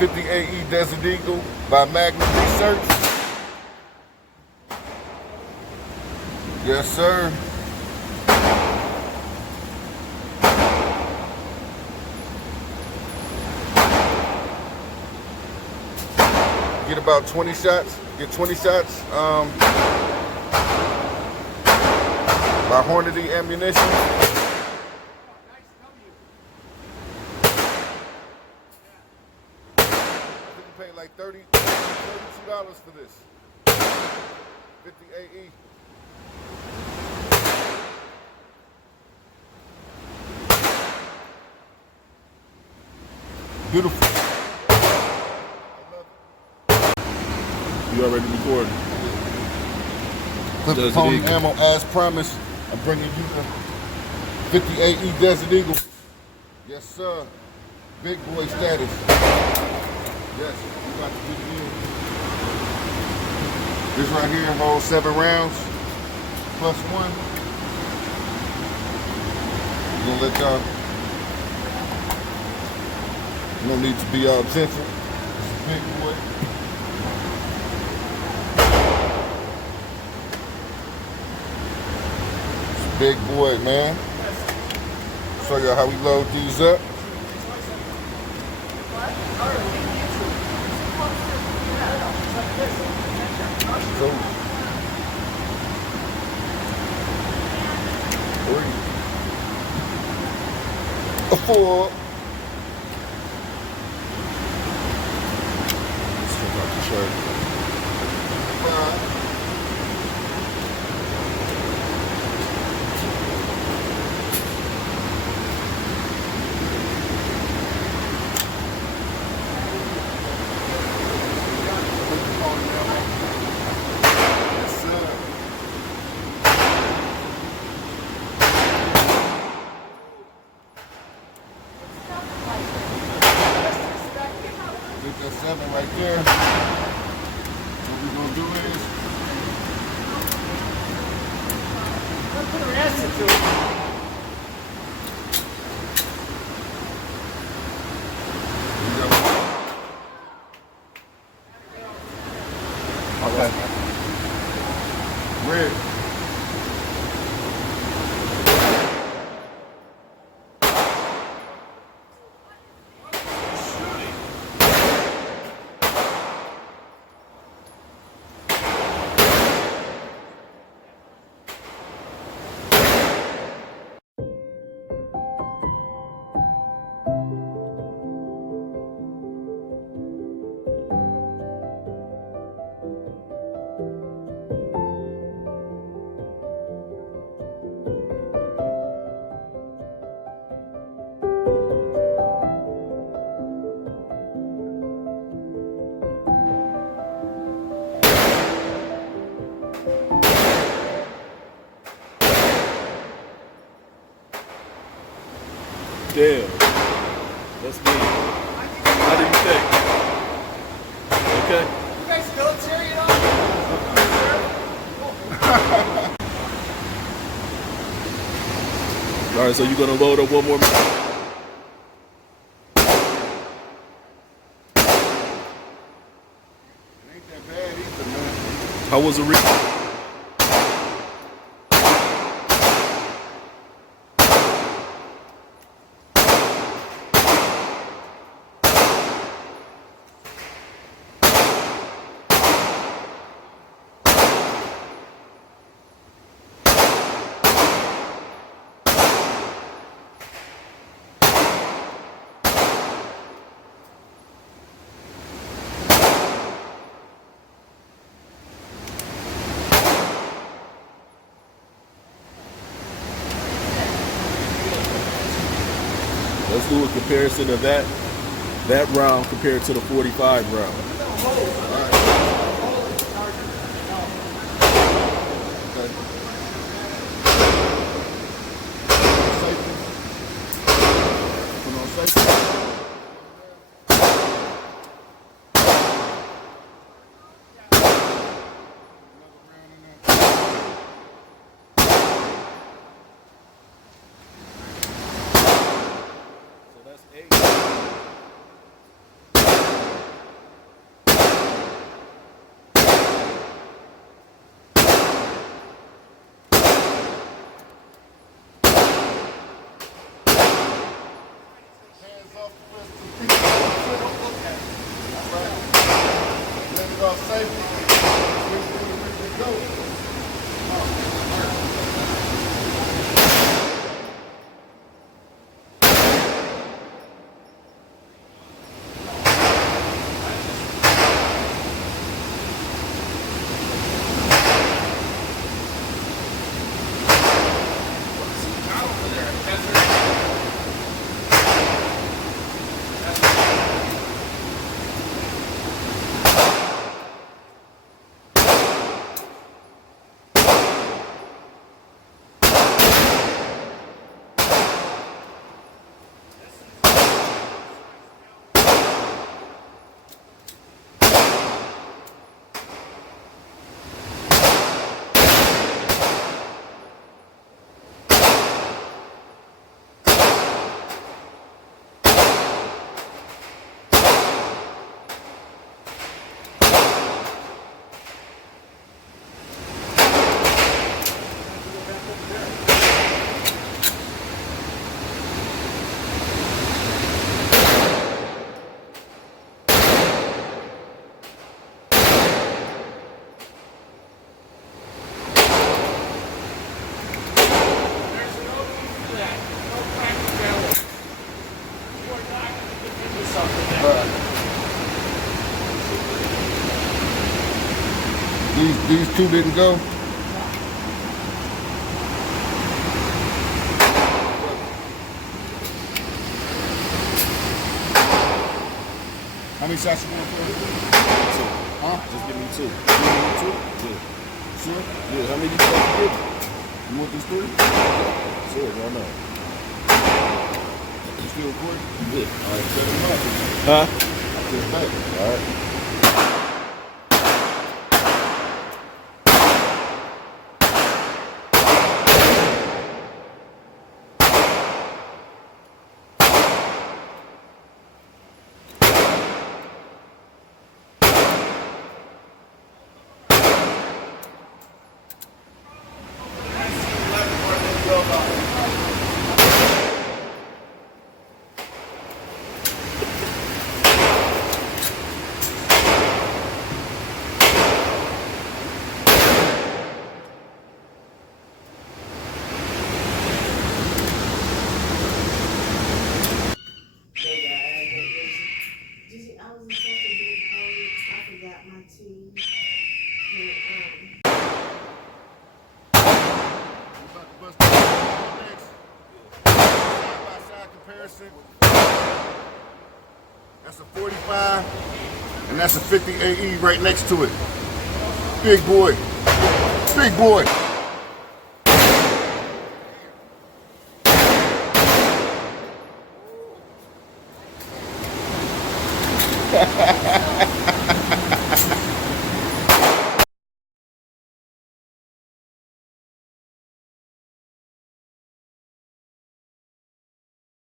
50 AE Desert Eagle by Magnum Research. Yes, sir. Get about 20 shots. Get 20 shots by Hornady Ammunition. You pay like $32 for this. 50 AE. Beautiful. You already recording? Clip Component ammo as promised. I'm bringing you the 50 AE Desert Eagle. Yes, sir. Big boy status. Yes, we got to get it in. This right here holds 7 rounds plus 1. We're gonna let y'all. You don't need to be all gentle. It's a big boy. It's a big boy, man. Show you how we load these up. Cool. 3, a 4. Shirt. 5. Yes, sir. Get that 7 right there. What we're gonna do is put an S into it. okay. Red. Damn. That's me. How do you think? Okay. You guys military at all? All right, so you're gonna load up one more. It ain't that bad either, man. How was the Let's do a comparison of that round compared to the 45 round. So that's 8. There's no need for that. No practicality. You are not going to get into something that These two didn't go. How many shots you want for? Two. Huh? Just give me two. Give me two? Yeah. Sure. Yeah, how many you got to give? You want this three? Sure, why not? You still recording? Yeah. All right, set them up. Huh? I'll get back. All right. Dizzy, I was in such a big hurry, I forgot my tea. And, We about to bust the next side-by-side comparison. That's a 45, and that's a 50 AE right next to it. Big boy. Big boy.